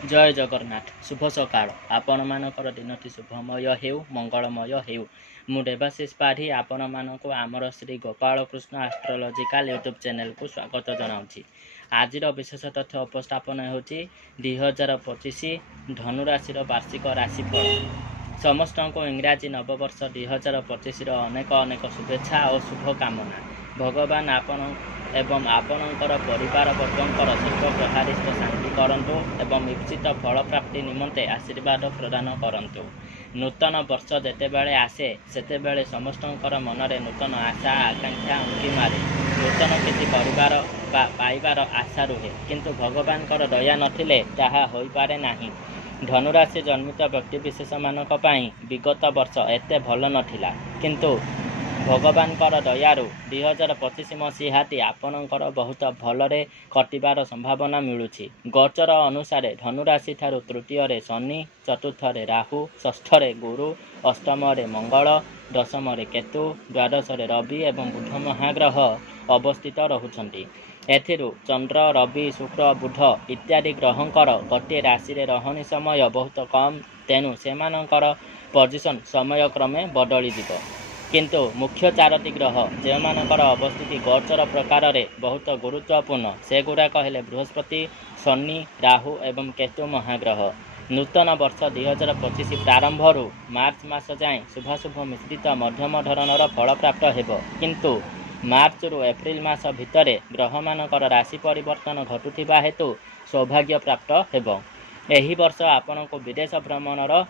जय जगन्नाथ शुभ सकाळ आपण मानकर दिनटी शुभमय हेउ मंगलमय हेउ मु देवाशीष पाढ़ी आपण मानक आमर Shri Gopal Krishna astrological YouTube channel को स्वागत जनाऊँगी। आज विशेष तथ्य उपस्थापन होची 2025 धनुराशि वार्षिक राशिफल। समस्त को इंग्राजी नववर्ष 2025 अनेक अनेक शुभेच्छा और शुभकामना। भगवान आपण एवं आपणकर परिवार वर्गंकर सर्वप्रहारिष्ट शांति करंतु एवं इप्सित फल प्राप्ति निमंते आशीर्वाद प्रदान करंतु। नूतन वर्ष जेतेबेले आसे सेतेबेले समस्तंकर मनरे नूतन आशा आकांक्षा उंकी मारे नूतन किसी परिवार पाइबार आशा रुहे, किंतु भगवानकर दया नथिले ताहा होई पारे नाही। धनुराशि जन्मित व्यक्तिविशेष मानक पई विगत वर्ष एते भल नथिला, किंतु भगवानकर दयारु 2025 मसीहाती आपणकर बहुत भलरे कटिबार संभावना मिलुछि। गोचर अनुसार धनुराशि ठारू तृतीय रे शनि, चतुर्थ रे राहु, षष्ठ रे गुरु, अष्टम रे मंगल, दशम रे केतु, द्वादश रे रवि एवं बुध महाग्रह अवस्थित रहुछन्ति। एथिरु चंद्र, रवि, शुक्र, बुध इत्यादि ग्रहंकर गोटे राशि रे रहनी समय बहुत कम, तेणु सेमानकर पोजिशन समय क्रमे बदली दिबो। किंतु मुख्य चारोटी ग्रह जो मानकर अवस्थिति गोचर प्रकार रे बहुत गुरुत्वपूर्ण सेगुड़ाक हेले बृहस्पति, शनि, राहु एवं केतु महाग्रह। नूतन वर्ष 2025 प्रारंभ मार्च मास जाए शुभाशुभ मिश्रित मध्यम धरणर फल प्राप्त हेबो, किंतु मार्च रु एप्रिल मास भितर ग्रह मानकर राशि परिवर्तन घटुथिबा हेतु सौभाग्य प्राप्त हेबो। एही वर्ष आपनको विदेश भ्रमणर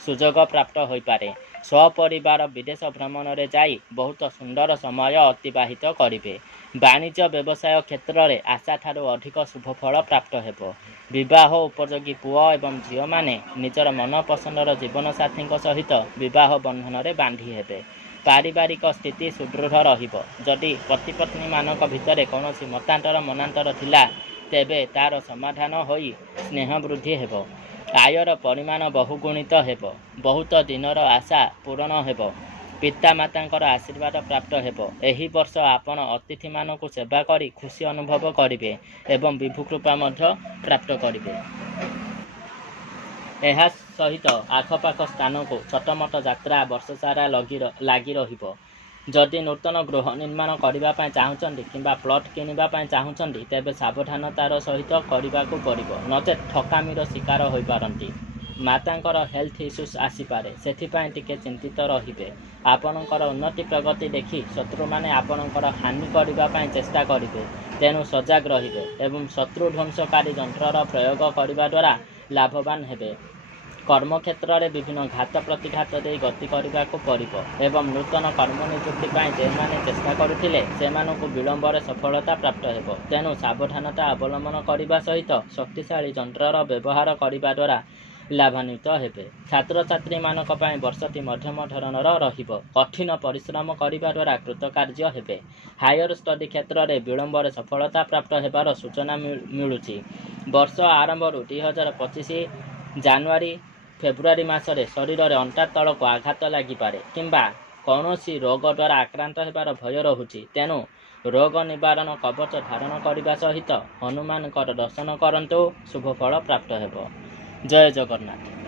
सुजोग प्राप्त होई पारे। सपरिवार विदेश भ्रमण रे जाई बहुत सुंदर समय अतिबाहित करिवे। वाणिज्य व्यवसाय क्षेत्र में आशा ठारू अधिक शुभ फल प्राप्त हेबो। विवाह उपयोगी पुओ एवं झील माने निजर मन पसंदर जीवन साथी सहित विवाह बंधन रे बांधी हेबे। पारिवारिक स्थिति सुदृढ़ रहिबो। जदि पति पत्नी मानक भितर कौनसी मतांतर मनांतर थिला तेबे तार समाधान होई स्नेह वृद्धि हेबो। आयर परिमाण बहुगुणित हेबो। बहुत दिनर आशा पूरण हेबो। पिता मातांकर आशीर्वाद प्राप्त हेबो। एही वर्ष आपण अतिथि मानकु सेवा करी खुशी अनुभव करिवे एवं विभु कृपा मध्य प्राप्त करिवे। एहा सहित आखपाख स्थान को छोटमोट यात्रा वर्ष सारा लगी रहिबो। जदि नूतन गृह निर्माण करने चाहूँगी किंबा प्लट किणवा चाहूँगी तेबे सावधानतार सहित करने को पड़ो, नचेत ठकामीर शिकार हो पारती। मातांकर हेल्थ इश्यूज आसीपारे, सेथिपाई टिके चिंतित रहिबे। आपणकर उन्नति प्रगति देखि शत्रु माने आपणकर हानि करने चेष्टा करिवे, तेणु सजग रहिबे एवं शत्रु ध्वंसकारी यंत्रर प्रयोग करने द्वारा लाभवान हेबे। कर्मक्षेत्र में विभिन्न घात प्रतिघात दे गति करने को पड़ो एवं नूतन कर्म नियुक्ति जो मैंने चेष्टा करुथिले सेमानकु विलंबर सफलता प्राप्त हेबो। तेणु सावधानता अवलंबन करने सहित शक्तिशाली यंत्रर व्यवहार करने द्वारा लाभान्वित हेबे। छात्र छात्री मानक पई वर्षटी मध्यम धरणर रहिबो। कठिन परिश्रम करने द्वारा कृतकार्य हेबे। हायर स्टडी क्षेत्र में विलंबर सफलता प्राप्त हेबार सूचना मिलुछि। वर्ष आरंभ 2025 जानुआरी फेब्रुआरी मासरे शरीर रे अंटा तल को आघात लागिपारे किंबा कौनसी रोग द्वारा आक्रांत हेबार भय रहुछि, तेणु रोग निवारण कवच धारण करने सहित हनुमान दर्शन करंतु शुभ फल प्राप्त हेबो। जय जगन्नाथ।